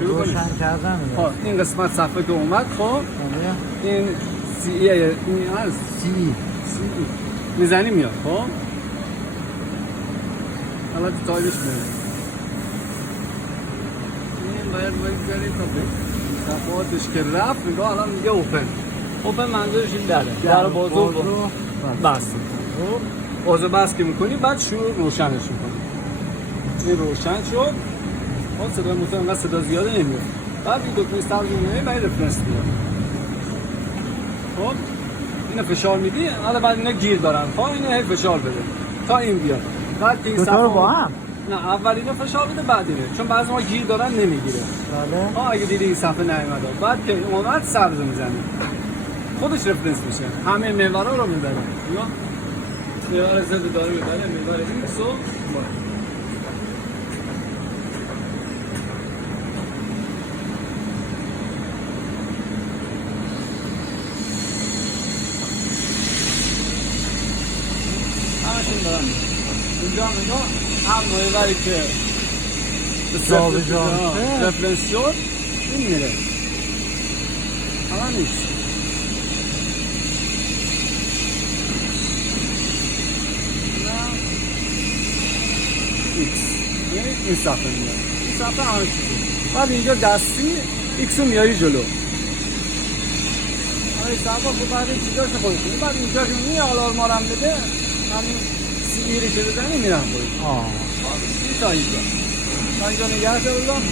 شروع کنیم. روشن کردن. خب این قسمت صفحه که اومد. خب این سی این هست سی میزنی میاد. خب حالا تو تایبش میره. این باید بگذاریم تا به صفحاتش که رفت نگاه الان میگه اوپن منظورش این در بازو بس. خب بازو بس که میکنی بعد شروع روشنش میکنی. این روشن شد. خب صدای موتور انقدر صدا زیاده نمیاد. بعد این دکمه استارت میکنی بعد رفرنس میاد. خب اینو فشار میدی. حالا بعد اینا گیر دارن. خب اینو هی فشار بده تا این بیاد. بعد این صفحه رو با هم. نه اول اینو فشار بده بعد اینو، چون بعضی ما گیر دارن نمیگیره. بله. ها اگه دیدی این صفحه نیومد بعد که اومد سبز میزنه خودش رفرنس میشه. همه محورا رو میبره. یا محور زد داره میبره، محور ایکس و همشون دارن. اینجا نگاه هم محوری که رفرنس شد این میره. الان نیست. این صفحه میاد. این صفحه همه چیزه. بعد اینجا دستی ایکس رو میاری جلو. این صفحه خود بعد این چیزاش خودتون. بعد اینجا که میگه آلارم هم بده همین سی ایری که بزنی میرم خودتون. این تا اینجا. تا اینجا نگه دارم.